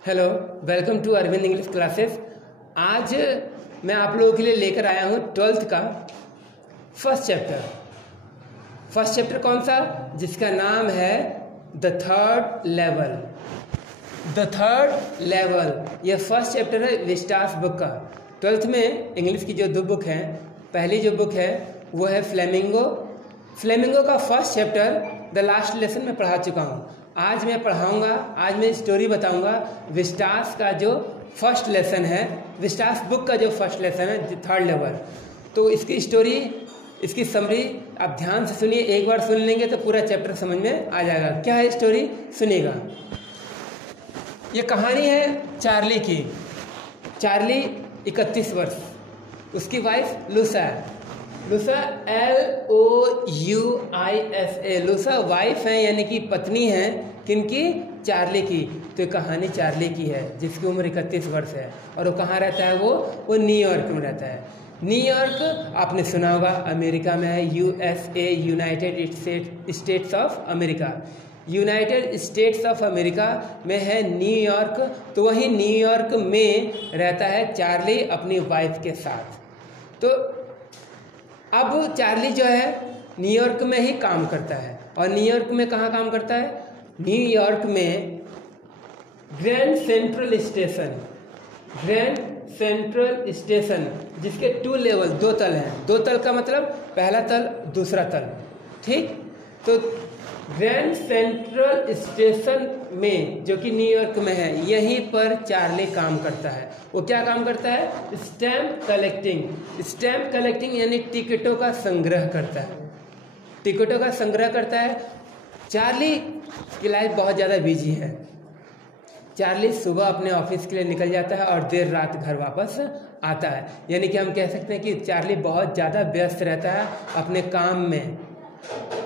Hello, welcome to Arvind English classes. आज मैं आप लोगों के लिए लेकर आया हूँ 12th का फर्स्ट चैप्टर कौन सा, जिसका नाम है द थर्ड लेवल। ये फर्स्ट चैप्टर है विस्टास बुक का। 12th में इंग्लिश की जो दो बुक हैं, पहली जो बुक है वो है फ्लेमिंगो का first chapter the last lesson में पढ़ा चुका हूँ। आज मैं स्टोरी बताऊंगा विस्टास का जो फर्स्ट लेसन है, विस्टास बुक का जो फर्स्ट लेसन है थर्ड लेवल। तो इसकी स्टोरी, इसकी समरी आप ध्यान से सुनिए। एक बार सुन लेंगे तो पूरा चैप्टर समझ में आ जाएगा। क्या है स्टोरी, सुनिएगा। ये कहानी है चार्ली की। चार्ली 31 वर्ष, उसकी वाइफ लूसा LOUISA, लूसा वाइफ है यानी कि पत्नी है किनकी, चार्ली की। तो कहानी चार्ली की है जिसकी उम्र 31 वर्ष है और वो कहाँ रहता है, वो न्यूयॉर्क में रहता है। न्यूयॉर्क आपने सुना होगा, अमेरिका में है। USA, United states of America. United states of America में है न्यूयॉर्क। तो वहीं न्यूयॉर्क में रहता है चार्ली अपनी वाइफ के साथ। तो अब चार्ली जो है न्यूयॉर्क में ही काम करता है। और न्यूयॉर्क में कहाँ काम करता है, न्यूयॉर्क में ग्रैंड सेंट्रल स्टेशन, जिसके 2 लेवल, 2 तल हैं। 2 तल का मतलब पहला तल, दूसरा तल, ठीक। तो ग्रैंड सेंट्रल स्टेशन में, जो कि न्यूयॉर्क में है, यहीं पर चार्ली काम करता है। वो क्या काम करता है, स्टैम्प कलेक्टिंग यानी टिकटों का संग्रह करता है। चार्ली की लाइफ बहुत ज़्यादा बिजी है। चार्ली सुबह अपने ऑफिस के लिए निकल जाता है और देर रात घर वापस आता है। यानी कि हम कह सकते हैं कि चार्ली बहुत ज़्यादा व्यस्त रहता है अपने काम में।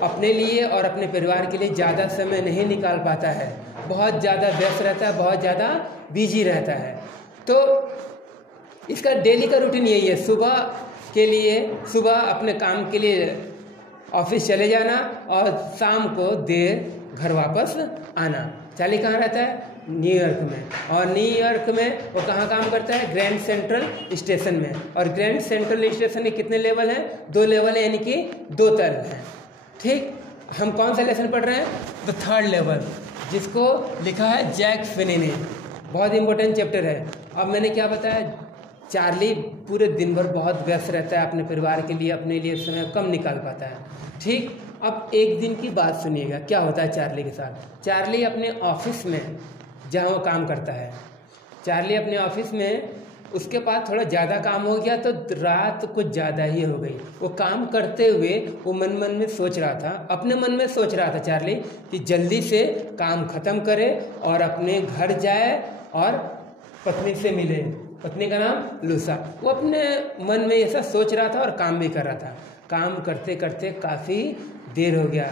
अपने लिए और अपने परिवार के लिए ज़्यादा समय नहीं निकाल पाता है, बहुत ज़्यादा व्यस्त रहता है, बहुत ज़्यादा बिजी रहता है। तो इसका डेली का रूटीन यही है, सुबह अपने काम के लिए ऑफिस चले जाना और शाम को देर घर वापस आना। चार्ली कहाँ रहता है, न्यूयॉर्क में। और न्यूयॉर्क में वो कहाँ काम करता है, ग्रैंड सेंट्रल स्टेशन में। और ग्रैंड सेंट्रल स्टेशन के कितने लेवल हैं, 2 लेवल हैं, यानी कि 2 तल हैं, ठीक। हम कौन सा लेसन पढ़ रहे हैं, द थर्ड लेवल, जिसको लिखा है जैक फिनी ने। बहुत इंपॉर्टेंट चैप्टर है। अब मैंने क्या बताया, चार्ली पूरे दिन भर बहुत व्यस्त रहता है अपने परिवार के लिए, अपने लिए समय कम निकाल पाता है, ठीक। अब एक दिन की बात सुनिएगा, क्या होता है चार्ली के साथ। चार्ली अपने ऑफिस में, जहाँ वो काम करता है, चार्ली अपने ऑफिस में, उसके पास थोड़ा ज़्यादा काम हो गया तो रात कुछ ज़्यादा ही हो गई। वो काम करते हुए वो अपने मन में सोच रहा था चार्ली कि जल्दी से काम ख़त्म करे और अपने घर जाए और पत्नी से मिले। पत्नी का नाम लूसा। वो अपने मन में ऐसा सोच रहा था और काम भी कर रहा था। काम करते करते काफ़ी देर हो गया।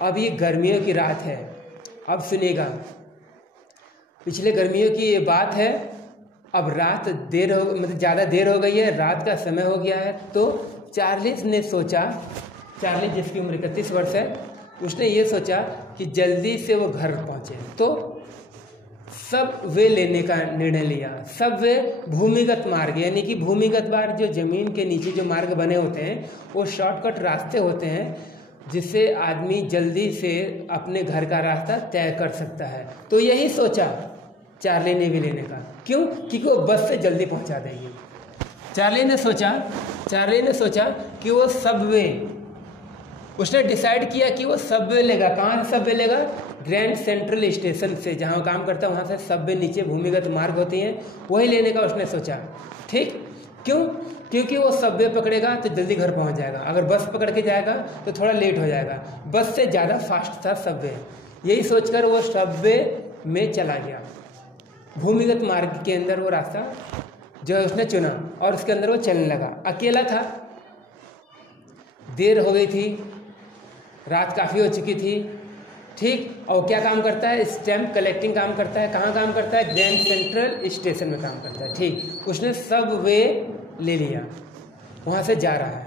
अब ये गर्मियों की रात है। अब सुनिएगा, पिछले गर्मियों की ये बात है। अब रात ज़्यादा देर हो गई है, रात का समय हो गया है। तो चार्ली ने सोचा, चार्ली जिसकी उम्र 31 वर्ष है, उसने ये सोचा कि जल्दी से वो घर पहुँचे। तो सबवे लेने का निर्णय लिया। सबवे भूमिगत मार्ग, यानी कि भूमिगत मार्ग जो ज़मीन के नीचे जो मार्ग बने होते हैं, वो शॉर्टकट रास्ते होते हैं जिससे आदमी जल्दी से अपने घर का रास्ता तय कर सकता है। तो यही सोचा चार्ली ने भी लेने का। क्यों? क्योंकि वो बस से जल्दी पहुंचा देंगे। चार्ली ने सोचा कि वो सबवे, उसने डिसाइड किया कि वो सबवे लेगा। कहाँ से सबवे लेगा? ग्रैंड सेंट्रल स्टेशन से, जहाँ काम करता है वहाँ से सबवे, नीचे भूमिगत मार्ग होती हैं, वही लेने का उसने सोचा, ठीक। क्यों? क्योंकि वो सबवे पकड़ेगा तो जल्दी घर पहुँच जाएगा। अगर बस पकड़ के जाएगा तो थोड़ा लेट हो जाएगा। बस से ज़्यादा फास्ट था सबवे। यही सोचकर वो सबवे में चला गया। भूमिगत मार्ग के अंदर वो रास्ता जो है उसने चुना और उसके अंदर वो चलने लगा। अकेला था, देर हो गई थी, रात काफ़ी हो चुकी थी, ठीक। और क्या काम करता है, स्टैम्प कलेक्टिंग काम करता है। कहाँ काम करता है? ग्रैंड सेंट्रल स्टेशन में काम करता है, ठीक। उसने सबवे ले लिया, वहाँ से जा रहा है।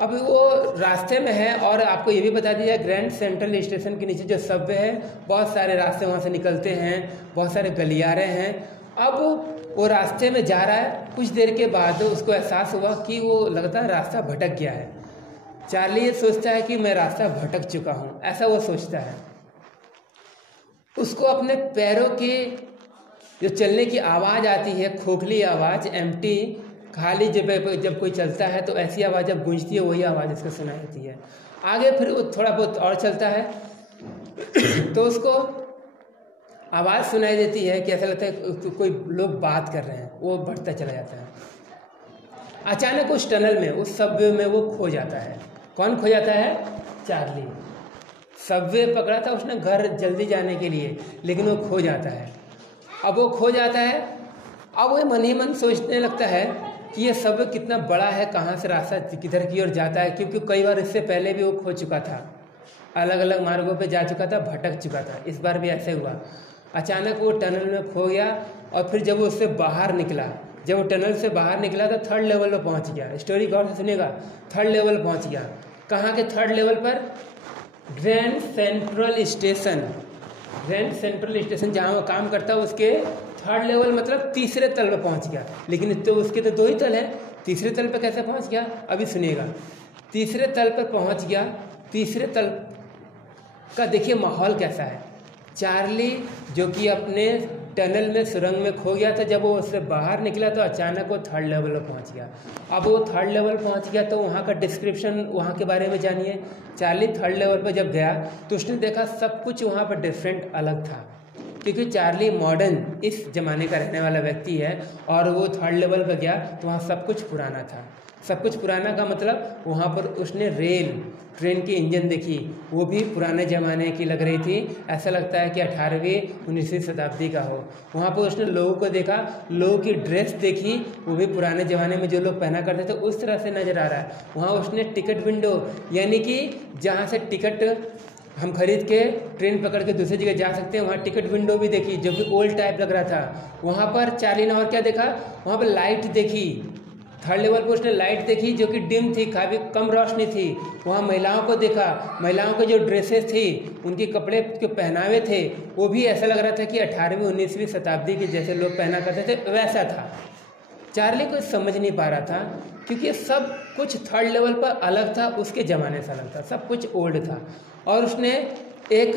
अब वो रास्ते में है और आपको ये भी बता दिया ग्रैंड सेंट्रल स्टेशन के नीचे जो सबवे है, बहुत सारे रास्ते वहाँ से निकलते हैं, बहुत सारे गलियारे हैं। अब वो रास्ते में जा रहा है, कुछ देर के बाद उसको एहसास हुआ कि वो लगता है रास्ता भटक गया है। चार्ली ये सोचता है कि मैं रास्ता भटक चुका हूँ, ऐसा वो सोचता है। उसको अपने पैरों की जो चलने की आवाज़ आती है, खोखली आवाज़, एम्प्टी, खाली जब कोई चलता है तो ऐसी आवाज़ जब गूंजती है वही आवाज़ उसको सुनाई देती है। आगे फिर वो थोड़ा बहुत और चलता है तो उसको आवाज़ सुनाई देती है कि ऐसा लगता है कोई लोग बात कर रहे हैं। वो बढ़ता चला जाता है। अचानक उस टनल में, उस सबवे में वो खो जाता है। कौन खो जाता है? चार्ली। सबवे पकड़ा था उसने घर जल्दी जाने के लिए, लेकिन वो खो जाता है। अब वो खो जाता है, अब वो मन ही मन सोचने लगता है कि ये सबवे कितना बड़ा है, कहाँ से रास्ता किधर की ओर जाता है, क्योंकि कई बार इससे पहले भी वो खो चुका था, अलग अलग मार्गों पे जा चुका था, भटक चुका था। इस बार भी ऐसे हुआ। अचानक वो टनल में खो गया और फिर जब वो उससे बाहर निकला, जब वो टनल से बाहर निकला तो 3rd लेवल पर पहुंच गया। स्टोरी गौर से सुनिएगा। 3rd लेवल पहुंच गया। कहाँ के 3rd लेवल पर? Grand central station. Grand central station जहाँ वो काम करता है उसके 3rd लेवल मतलब तीसरे तल पर पहुंच गया। लेकिन तो उसके तो 2 ही तल हैं, तीसरे तल पर कैसे पहुंच गया अभी सुनिएगा। तीसरे तल पर पहुंच गया। तीसरे तल का देखिए माहौल कैसा है। चार्ली जो कि अपने टनल में, सुरंग में खो गया था, जब वो उससे बाहर निकला तो अचानक वो 3rd लेवल पर पहुंच गया। अब वो 3rd लेवल पहुंच गया तो वहाँ का डिस्क्रिप्शन, वहाँ के बारे में जानिए। चार्ली 3rd लेवल पर जब गया तो उसने देखा सब कुछ वहाँ पर डिफरेंट, अलग था, क्योंकि चार्ली मॉडर्न, इस ज़माने का रहने वाला व्यक्ति है और वो 3rd लेवल पर गया तो वहाँ सब कुछ पुराना था। सब कुछ पुराना का मतलब वहाँ पर उसने ट्रेन की इंजन देखी, वो भी पुराने ज़माने की लग रही थी। ऐसा लगता है कि 18वीं 19वीं शताब्दी का हो। वहाँ पर उसने लोगों को देखा, लोगों की ड्रेस देखी, वो भी पुराने ज़माने में जो लोग पहना करते थे उस तरह से नज़र आ रहा है। वहाँ उसने टिकट विंडो, यानी कि जहाँ से टिकट हम खरीद के ट्रेन पकड़ के दूसरी जगह जा सकते हैं, वहाँ टिकट विंडो भी देखी जो कि ओल्ड टाइप लग रहा था। वहाँ पर चार्ली ने और क्या देखा? वहाँ पर लाइट देखी। 3rd लेवल पर उसने लाइट देखी जो कि डिम थी, काफ़ी कम रोशनी थी। वहाँ महिलाओं को देखा, महिलाओं के जो ड्रेसेस थी, उनके कपड़े जो पहनावे थे, वो भी ऐसा लग रहा था कि 18वीं 19वीं शताब्दी के जैसे लोग पहना करते थे वैसा था। चार्ली कुछ समझ नहीं पा रहा था क्योंकि सब कुछ 3rd लेवल पर अलग था, उसके ज़माने से अलग था, सब कुछ ओल्ड था। और उसने एक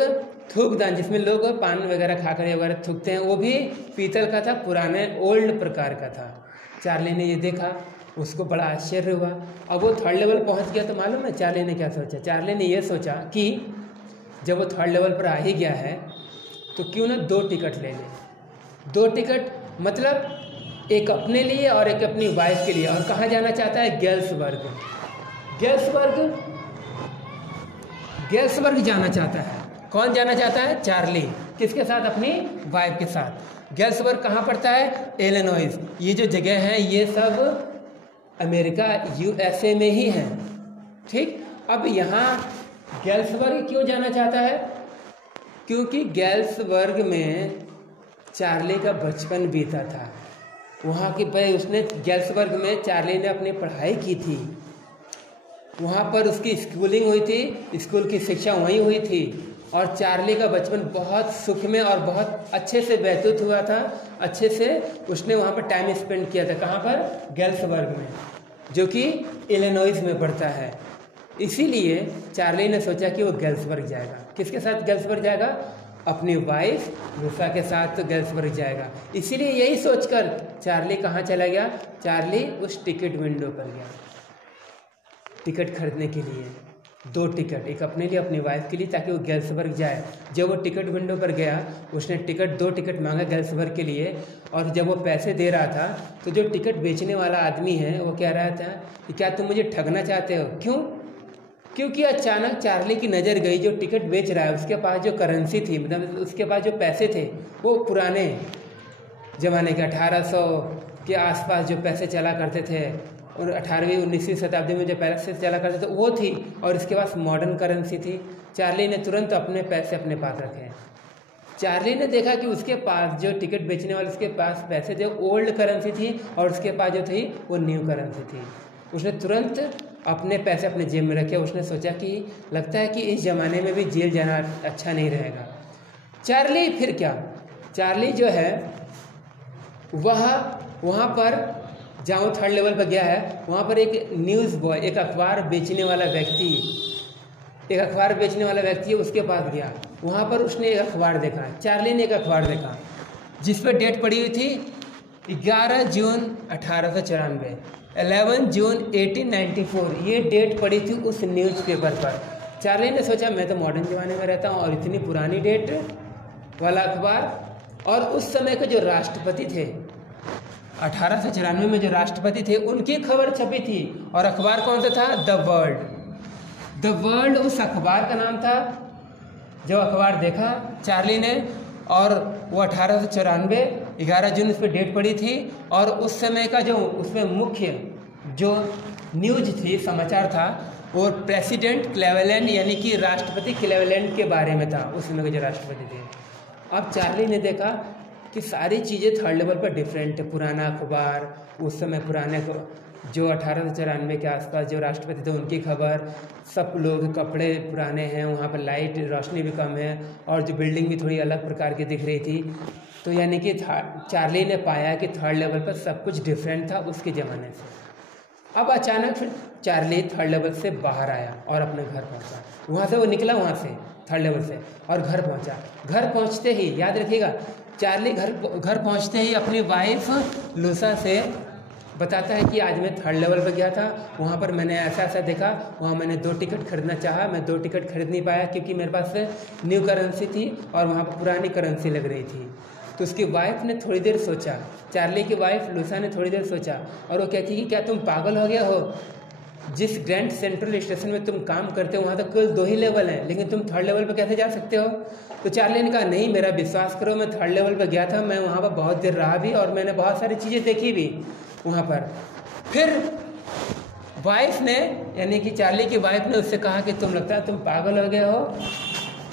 थूकदान जिसमें लोग पान वगैरह खाकर वगैरह थूकते हैं, वो भी पीतल का था, पुराने ओल्ड प्रकार का था। चार्ली ने ये देखा, उसको बड़ा आश्चर्य हुआ। अब वो 3rd लेवल पहुंच गया तो मालूम है चार्ली ने क्या सोचा? चार्ली ने ये सोचा कि जब वो 3rd लेवल पर आ ही गया है तो क्यों ना 2 टिकट ले ले। 2 टिकट मतलब एक अपने लिए और एक अपनी वाइफ के लिए। और कहाँ जाना चाहता है? गेल्सबर्ग। गेल्सबर्ग जाना चाहता है। कौन जाना चाहता है? चार्ली। किसके साथ? अपनी वाइफ के साथ। गेल्सबर्ग कहाँ पड़ता है? इलिनॉइस। ये जो जगह है ये सब अमेरिका, USA में ही है। ठीक। अब यहाँ गेल्सबर्ग क्यों जाना चाहता है? क्योंकि गेल्सबर्ग में चार्ली का बचपन बीता था। वहाँ के पे उसने गेल्सबर्ग में चार्ली ने अपनी पढ़ाई की थी, वहाँ पर उसकी स्कूलिंग हुई थी, स्कूल की शिक्षा वहीं हुई थी। और चार्ली का बचपन बहुत सुख में और बहुत अच्छे से व्यतीत हुआ था। अच्छे से उसने वहाँ पर टाइम स्पेंड किया था। कहाँ पर? गेल्सबर्ग में, जो कि इलिनॉइस में पड़ता है। इसीलिए चार्ली ने सोचा कि वो गेल्सबर्ग जाएगा। किसके साथ गेल्सबर्ग जाएगा? अपनी वाइफ लूसा के साथ गेल्सबर्ग जाएगा। इसीलिए यही सोचकर चार्ली कहाँ चला गया? चार्ली उस टिकट विंडो पर गया टिकट खरीदने के लिए। 2 टिकट, एक अपने लिए, अपनी वाइफ के लिए, ताकि वो गेल्सबर्ग जाए। जब वो टिकट विंडो पर गया उसने 2 टिकट मांगा गेल्सबर्ग के लिए। और जब वो पैसे दे रहा था तो जो टिकट बेचने वाला आदमी है वो कह रहा था कि क्या तुम मुझे ठगना चाहते हो? क्यों? क्योंकि अचानक चार्ली की नज़र गई जो टिकट बेच रहा है उसके पास जो करेंसी थी, मतलब उसके पास जो पैसे थे वो पुराने ज़माने के 1800 के आसपास जो पैसे चला करते थे और 18वीं 19वीं शताब्दी में जो पैसे चला करते थे वो थी। और इसके पास मॉडर्न करेंसी थी। चार्ली ने तुरंत अपने पैसे अपने पास रखे। चार्ली ने देखा कि उसके पास जो टिकट बेचने वाले उसके पास पैसे थे ओल्ड करेंसी थी और उसके पास जो थी वो न्यू करेंसी थी। उसने तुरंत अपने पैसे अपने जेब में रखे। उसने सोचा कि लगता है कि इस ज़माने में भी जेल जाना अच्छा नहीं रहेगा। चार्ली फिर क्या, चार्ली जो है वहाँ पर जहाँ थर्ड लेवल पर गया है, वहाँ पर एक न्यूज़ बॉय, एक अखबार बेचने वाला व्यक्ति उसके पास गया। वहाँ पर उसने एक अखबार देखा, चार्ली ने एक अखबार देखा जिस पर डेट पड़ी हुई थी 11 जून 1894, 11 जून 1894, ये डेट पड़ी थी उस न्यूज़पेपर पर। चार्ली ने सोचा मैं तो मॉडर्न ज़माने में रहता हूँ और इतनी पुरानी डेट वाला अखबार, और उस समय के जो राष्ट्रपति थे 1894 में जो राष्ट्रपति थे उनकी खबर छपी थी। और अखबार कौन सा था? द वर्ल्ड उस अखबार का नाम था। जो अखबार देखा चार्ली ने, और वो 1894 11 जून उस पर डेट पड़ी थी, और उस समय का जो उसमें मुख्य जो न्यूज थी, समाचार था, वो प्रेसिडेंट क्लेवेलैंड यानी कि राष्ट्रपति क्लेवेलैंड के बारे में था, उस समय के जो राष्ट्रपति थे। अब चार्ली ने देखा कि सारी चीज़ें थर्ड लेवल पर डिफरेंट है। पुराना अखबार, उस समय पुराने जो 1894 के आसपास जो राष्ट्रपति थे उनकी खबर, सब लोग कपड़े पुराने हैं, वहाँ पर लाइट रोशनी भी कम है, और जो बिल्डिंग भी थोड़ी अलग प्रकार की दिख रही थी। तो यानी कि चार्ली ने पाया कि थर्ड लेवल पर सब कुछ डिफरेंट था उसके ज़माने से। अब अचानक फिर चार्ली थर्ड लेवल से बाहर आया और अपने घर पहुँचा। वहाँ से वो निकला, वहाँ से थर्ड लेवल से, और घर पहुँचा। घर पहुँचते ही याद रखिएगा, चार्ली घर पहुँचते ही अपनी वाइफ लूसा से बताता है कि आज मैं थर्ड लेवल पर गया था, वहाँ पर मैंने ऐसा ऐसा देखा, वहाँ मैंने 2 टिकट खरीदना चाहा, मैं 2 टिकट खरीद नहीं पाया क्योंकि मेरे पास न्यू करेंसी थी और वहाँ पर पुरानी करेंसी लग रही थी। तो उसकी वाइफ ने थोड़ी देर सोचा, चार्ली की वाइफ लूसा ने थोड़ी देर सोचा, और वो कहती कि क्या तुम पागल हो गया हो? जिस ग्रैंड सेंट्रल स्टेशन में तुम काम करते हो वहाँ तो केवल 2 ही लेवल हैं, लेकिन तुम थर्ड लेवल पर कैसे जा सकते हो? तो चार्ली ने कहा नहीं, मेरा विश्वास करो, मैं थर्ड लेवल पर गया था, मैं वहाँ पर बहुत देर रहा भी और मैंने बहुत सारी चीज़ें देखी भी वहाँ पर। फिर वाइफ ने, यानी कि चार्ली की वाइफ ने उससे कहा कि तुम लगता है तुम पागल हो गए हो,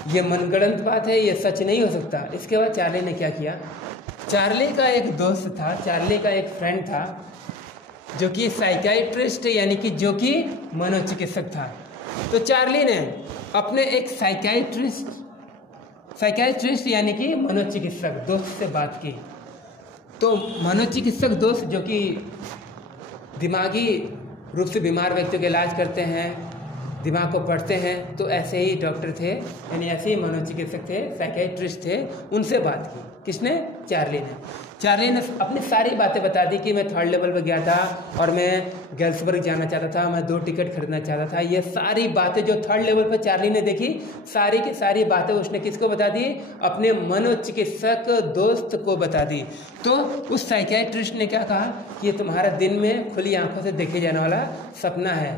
ये मनगढ़ंत बात है, ये सच नहीं हो सकता। इसके बाद चार्ली ने क्या किया, चार्ली का एक दोस्त था, चार्ली का एक फ्रेंड था जो कि साइकियाट्रिस्ट यानी कि जो कि मनोचिकित्सक था। तो चार्ली ने अपने एक साइकियाट्रिस्ट यानी कि मनोचिकित्सक दोस्त से बात की। तो मनोचिकित्सक दोस्त जो कि दिमागी रूप से बीमार व्यक्तियों का इलाज करते हैं, दिमाग को पढ़ते हैं, तो ऐसे ही डॉक्टर थे, यानी ऐसे ही मनोचिकित्सक थे, साइकियाट्रिस्ट थे, उनसे बात की। किसने? चार्ली ने अपनी सारी बातें बता दी कि मैं थर्ड लेवल पर गया था और मैं गेल्सबर्ग जाना चाहता था, मैं 2 टिकट खरीदना चाहता था। ये सारी बातें जो थर्ड लेवल पर चार्ली ने देखी, सारी की सारी बातें उसने किसको बता दी? अपने मनोचिकित्सक दोस्त को बता दी। तो उस साइकियाट्रिस्ट ने क्या कहा कि ये तुम्हारा दिन में खुली आंखों से देखे जाने वाला सपना है,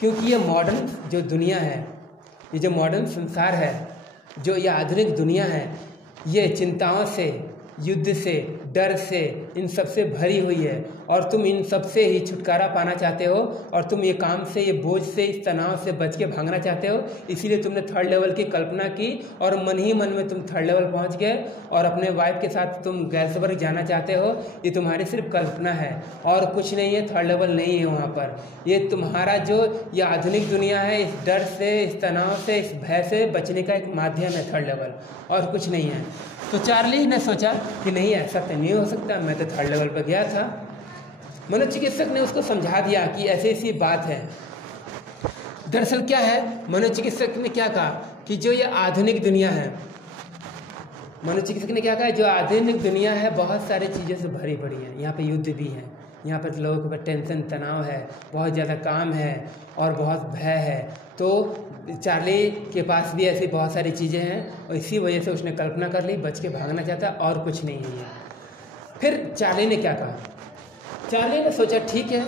क्योंकि ये मॉडर्न जो दुनिया है, ये जो मॉडर्न संसार है, जो ये आधुनिक दुनिया है, ये चिंताओं से, युद्ध से, डर से, इन सब से भरी हुई है, और तुम इन सब से ही छुटकारा पाना चाहते हो, और तुम ये काम से, ये बोझ से, इस तनाव से बच के भागना चाहते हो। इसीलिए तुमने थर्ड लेवल की कल्पना की और मन ही मन में तुम थर्ड लेवल पहुंच गए और अपने वाइफ के साथ तुम गेल्सबर्ग जाना चाहते हो। ये तुम्हारी सिर्फ कल्पना है और कुछ नहीं है, थर्ड लेवल नहीं है वहाँ पर। ये तुम्हारा जो ये आधुनिक दुनिया है, इस डर से, इस तनाव से, इस भय से बचने का एक माध्यम है थर्ड लेवल, और कुछ नहीं है। तो चार्ली ने सोचा कि नहीं, ऐसा तो नहीं हो सकता, मैं तो थर्ड लेवल पर गया था। मनोचिकित्सक ने उसको समझा दिया कि ऐसी ऐसी बात है। दरअसल क्या है, मनोचिकित्सक ने क्या कहा कि जो ये आधुनिक दुनिया है, मनोचिकित्सक ने क्या कहा, जो आधुनिक दुनिया है बहुत सारी चीज़ों से भरी पड़ी है। यहाँ पे युद्ध भी है, यहाँ पर लोगों के ऊपर टेंशन, तनाव है, बहुत ज़्यादा काम है और बहुत भय है। तो चार्ली के पास भी ऐसी बहुत सारी चीज़ें हैं और इसी वजह से उसने कल्पना कर ली, बच के भागना चाहता और कुछ नहीं है। फिर चार्ली ने क्या कहा, चार्ली ने सोचा ठीक है,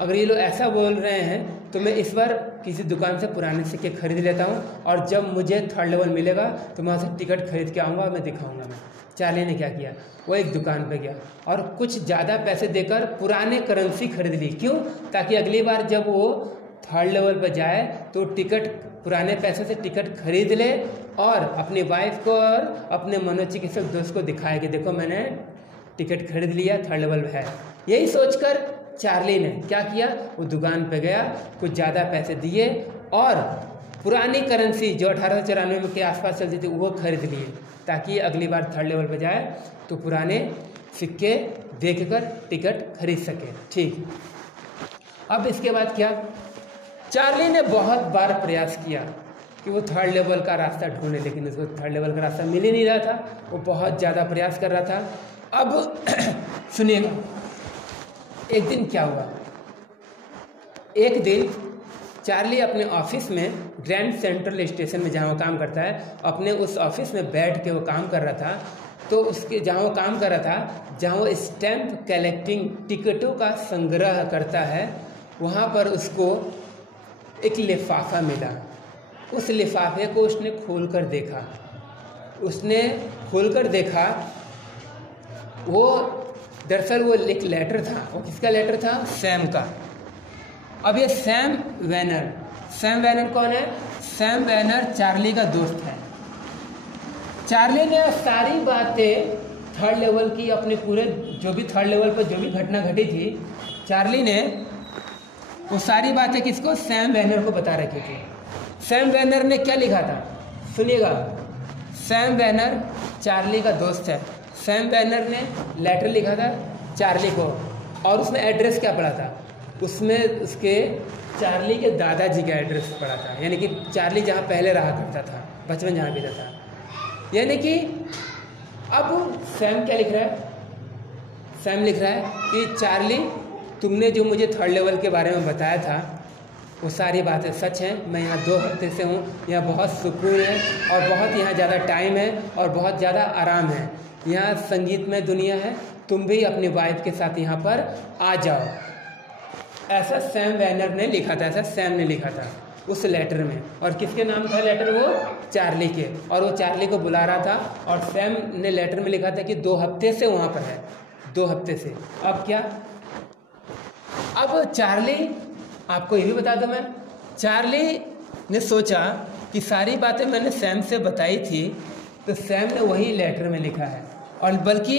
अगर ये लोग ऐसा बोल रहे हैं तो मैं इस बार किसी दुकान से पुराने सिक्के खरीद लेता हूँ और जब मुझे थर्ड लेवल मिलेगा तो मैं वहाँ से टिकट खरीद के आऊँगा, मैं दिखाऊँगा। मैं चार्ली ने क्या किया, वो एक दुकान पे गया और कुछ ज़्यादा पैसे देकर पुराने करेंसी खरीद ली। क्यों? ताकि अगली बार जब वो थर्ड लेवल पर जाए तो टिकट, पुराने पैसे से टिकट खरीद ले और अपनी वाइफ को और अपने मनोचिकित्सक दोस्त को दिखाए कि देखो मैंने टिकट खरीद लिया, थर्ड लेवल है। यही सोचकर चार्ली ने क्या किया, वो दुकान पे गया, कुछ ज़्यादा पैसे दिए और पुरानी करेंसी जो 1894 के आसपास चलती थी वो खरीद लिए, ताकि अगली बार थर्ड लेवल पे जाए तो पुराने सिक्के देखकर टिकट खरीद सके। ठीक, अब इसके बाद क्या, चार्ली ने बहुत बार प्रयास किया कि वो थर्ड लेवल का रास्ता ढूंढे, लेकिन उसको थर्ड लेवल का रास्ता मिल ही नहीं रहा था। वो बहुत ज़्यादा प्रयास कर रहा था। अब सुनिएगा, एक दिन क्या हुआ, एक दिन चार्ली अपने ऑफिस में ग्रैंड सेंट्रल स्टेशन में जहाँ वो काम करता है, अपने उस ऑफिस में बैठ के वो काम कर रहा था। तो उसके जहाँ वो काम कर रहा था, जहाँ वो स्टैम्प कलेक्टिंग टिकटों का संग्रह करता है, वहाँ पर उसको एक लिफाफा मिला। उस लिफाफे को उसने खोलकर देखा। वो दरअसल वो एक लेटर था। वो किसका लेटर था? सैम का। अब ये सैम वैनर कौन है? सैम वैनर चार्ली का दोस्त है। चार्ली ने सारी बातें थर्ड लेवल की, अपने पूरे जो भी थर्ड लेवल पर जो भी घटना घटी थी, चार्ली ने वो सारी बातें किसको? सैम वैनर को बता रखी थी। सैम वैनर ने क्या लिखा था? सुनिएगा, सैम वैनर चार्ली का दोस्त है। सैम वैनर ने लेटर लिखा था चार्ली को, और उसमें एड्रेस क्या पड़ा था? उसमें उसके चार्ली के दादाजी का एड्रेस पड़ा था, यानी कि चार्ली जहाँ पहले रहा करता था, बचपन जहाँ बीता था। यानी कि अब सैम क्या लिख रहा है? सैम लिख रहा है कि चार्ली, तुमने जो मुझे थर्ड लेवल के बारे में बताया था वो सारी बातें सच हैं। मैं यहाँ 2 हफ्ते से हूँ, यहाँ बहुत सुकून है और बहुत यहाँ ज़्यादा टाइम है और बहुत ज़्यादा आराम है। यहाँ संगीतमय दुनिया है, तुम भी अपनी वाइफ के साथ यहाँ पर आ जाओ। ऐसा सैम वैनर ने लिखा था, ऐसा सैम ने लिखा था उस लेटर में। और किसके नाम था लेटर? वो चार्ली के। और वो चार्ली को बुला रहा था, और सैम ने लेटर में लिखा था कि 2 हफ्ते से वहाँ पर है, 2 हफ्ते से। अब क्या, अब चार्ली, आपको ये भी बता दूं मैं, चार्ली ने सोचा कि सारी बातें मैंने सैम से बताई थी, तो सैम ने वही लेटर में लिखा है। और बल्कि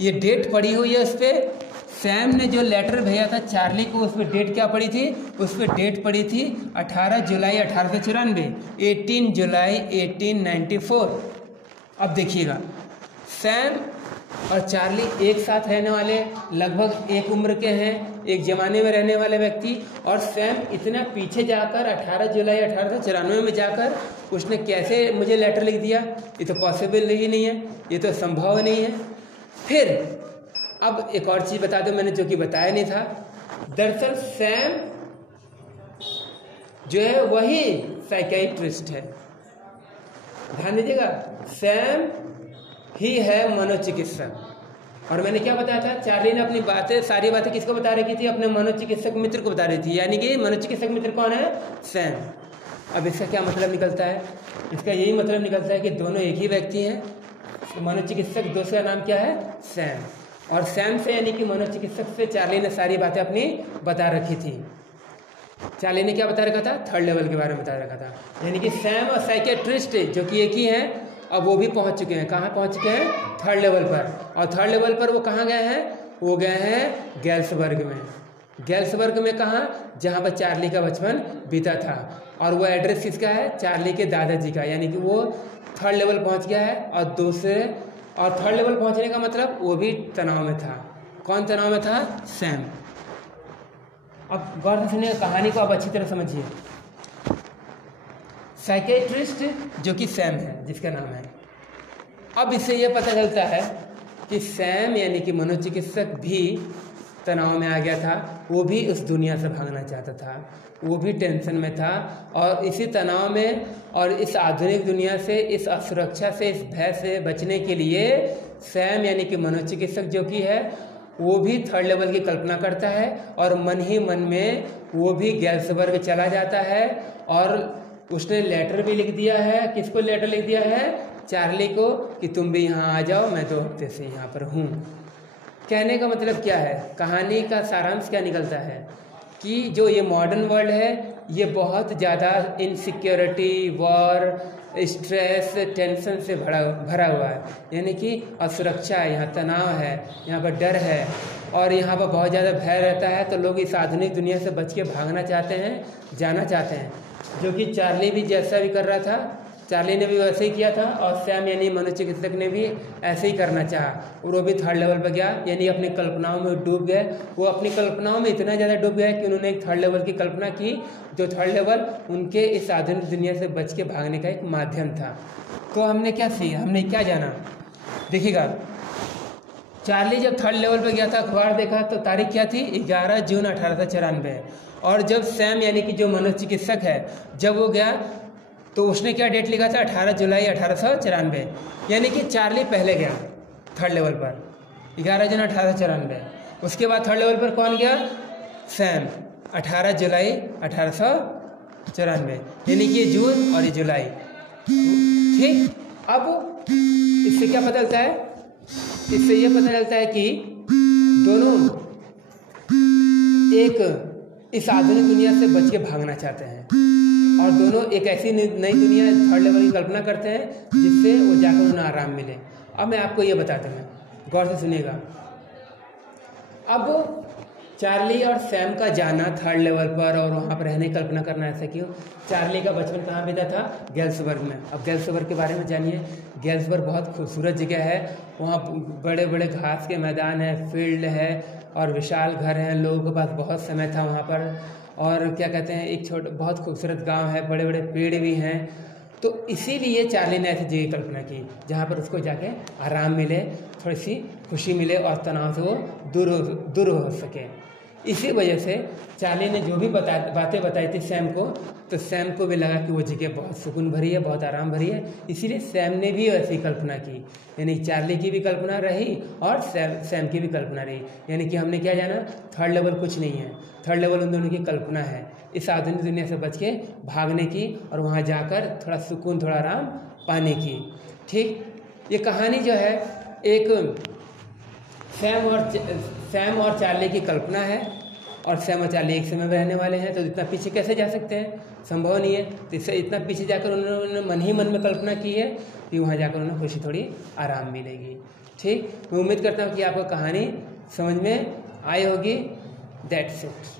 ये डेट पड़ी हुई है उस पर। सैम ने जो लेटर भेजा था चार्ली को, उस पर डेट क्या पड़ी थी? उस पर डेट पड़ी थी 18 जुलाई 1894, 18 जुलाई 1894। अब देखिएगा, सैम और चार्ली एक साथ रहने वाले, लगभग एक उम्र के हैं, एक ज़माने में रहने वाले व्यक्ति। और सैम इतना पीछे जाकर 18 जुलाई 1894 में जाकर उसने कैसे मुझे लेटर लिख दिया? ये तो पॉसिबल ही नहीं है, ये तो संभव नहीं है। फिर अब एक और चीज़ बता दो मैंने, जो कि बताया नहीं था। दरअसल सैम जो है वही साइकियाट्रिस्ट है, ध्यान दीजिएगा, सैम ही है मनोचिकित्सक। और मैंने क्या बताया था? चार्ली ने अपनी बातें, सारी बातें किसको बता रखी थी? अपने मनोचिकित्सक मित्र को बता रही थी, यानी कि मनोचिकित्सक मित्र कौन है? सैम। अब इसका क्या मतलब निकलता है? इसका यही मतलब निकलता है कि दोनों एक ही व्यक्ति हैं। मनोचिकित्सक दोस्त का नाम क्या है? सैम। और सैम से, यानी कि मनोचिकित्सक से, चार्ली ने सारी बातें अपनी बता रखी थी। चार्ली ने क्या बता रखा था? थर्ड लेवल के बारे में बता रखा था। यानी कि सैम और साइकियाट्रिस्ट जो कि एक ही हैं, अब वो भी पहुंच चुके हैं। कहाँ पहुंच चुके हैं? थर्ड लेवल पर। और थर्ड लेवल पर वो कहाँ गए हैं? वो गए हैं गैल्सबर्ग में। गैल्सबर्ग में कहाँ? जहाँ पर चार्ली का बचपन बीता था। और वो एड्रेस किसका है? चार्ली के दादाजी का। यानी कि वो थर्ड लेवल पहुँच गया है। और थर्ड लेवल पहुँचने का मतलब वो भी तनाव में था। कौन तनाव में था? सैम। अब गौर से सुनिए, कहानी को आप अच्छी तरह समझिए। साइकियाट्रिस्ट जो कि सैम है, जिसका नाम है। अब इससे यह पता चलता है कि सैम यानी कि मनोचिकित्सक भी तनाव में आ गया था। वो भी इस दुनिया से भागना चाहता था, वो भी टेंशन में था। और इसी तनाव में और इस आधुनिक दुनिया से, इस असुरक्षा से, इस भय से बचने के लिए सैम यानी कि मनोचिकित्सक जो कि है, वो भी थर्ड लेवल की कल्पना करता है। और मन ही मन में वो भी गैल्सबर्ग चला जाता है। और उसने लेटर भी लिख दिया है। किसको लेटर लिख दिया है? चार्ली को, कि तुम भी यहाँ आ जाओ, मैं 2 हफ्ते से यहाँ पर हूँ। कहने का मतलब क्या है? कहानी का सारांश क्या निकलता है कि जो ये मॉडर्न वर्ल्ड है, ये बहुत ज़्यादा इनसिक्योरिटी, वॉर, स्ट्रेस टेंशन से भरा हुआ है, यानी कि असुरक्षा है, यहाँ तनाव है, यहाँ पर डर है और यहाँ पर बहुत ज़्यादा भय रहता है। तो लोग इस आधुनिक दुनिया से बच के भागना चाहते हैं, जाना चाहते हैं, जो कि चार्ली भी जैसा भी कर रहा था, चार्ली ने भी वैसे ही किया था और सैम यानी मनोचिकित्सक ने भी ऐसे ही करना चाहा और वो भी थर्ड लेवल पर गया, यानी अपनी कल्पनाओं में डूब गए। वो अपनी कल्पनाओं में इतना ज़्यादा डूब गए कि उन्होंने एक थर्ड लेवल की कल्पना की, जो थर्ड लेवल उनके इस आधुनिक दुनिया से बच के भागने का एक माध्यम था। तो हमने क्या सीखा, हमने क्या जाना, देखिएगा चार्ली जब थर्ड लेवल पर गया था, अखबार देखा तो तारीख क्या थी, 11 जून 1894। और जब सैम यानी कि जो मनोचिकित्सक है जब वो गया तो उसने क्या डेट लिखा था, 18 जुलाई 1894, यानी कि चार्ली पहले गया थर्ड लेवल पर 11 जून 1894। उसके बाद थर्ड लेवल पर कौन गया, सैम, 18 जुलाई 1894, यानी कि जून और ये जुलाई। ठीक, अब इससे क्या पता चलता है, इससे ये पता चलता है कि दोनों एक इस आधुनिक दुनिया से बच के भागना चाहते हैं और दोनों एक ऐसी नई दुनिया थर्ड लेवल की कल्पना करते हैं जिससे वो जाकर उन्हें आराम मिले। अब मैं आपको ये बताता हूँ, गौर से सुनिएगा। अब चार्ली और सैम का जाना थर्ड लेवल पर और वहाँ पर रहने की कल्पना करना, ऐसा क्यों? चार्ली का बचपन कहाँ बीता था, गेल्सबर्ग में। अब गेल्सबर्ग के बारे में जानिए। गेल्सबर्ग बहुत खूबसूरत जगह है, वहाँ बड़े बड़े घास के मैदान है, फील्ड है और विशाल घर हैं, लोगों के पास बहुत समय था वहाँ पर। और क्या कहते हैं, एक बहुत खूबसूरत गांव है, बड़े बड़े पेड़ भी हैं। तो इसीलिए चार्ली ने ऐसी जगह कल्पना की जहाँ पर उसको जाके आराम मिले, थोड़ी सी खुशी मिले और तनाव से वो दूर हो सके। इसी वजह से चार्ली ने जो भी बातें बताई थी सैम को, तो सैम को भी लगा कि वो जगह बहुत सुकून भरी है, बहुत आराम भरी है। इसीलिए सैम ने भी ऐसी कल्पना की, यानी चार्ली की भी कल्पना रही और सैम की भी कल्पना रही। यानी कि हमने क्या जाना, थर्ड लेवल कुछ नहीं है, थर्ड लेवल उन दोनों की कल्पना है, इस आधुनिक दुनिया से बच के भागने की और वहाँ जाकर थोड़ा सुकून, थोड़ा आराम पाने की। ठीक, ये कहानी जो है एक सैम और चार्ली की कल्पना है और सैम और चार्ली एक समय में रहने वाले हैं। तो इतना पीछे कैसे जा सकते हैं, संभव नहीं है। तो इससे इतना पीछे जाकर उन्होंने मन ही मन में कल्पना की है कि वहाँ जाकर उन्हें खुशी, थोड़ी आराम मिलेगी। ठीक, मैं उम्मीद करता हूँ कि आपको कहानी समझ में आई होगी। That's it.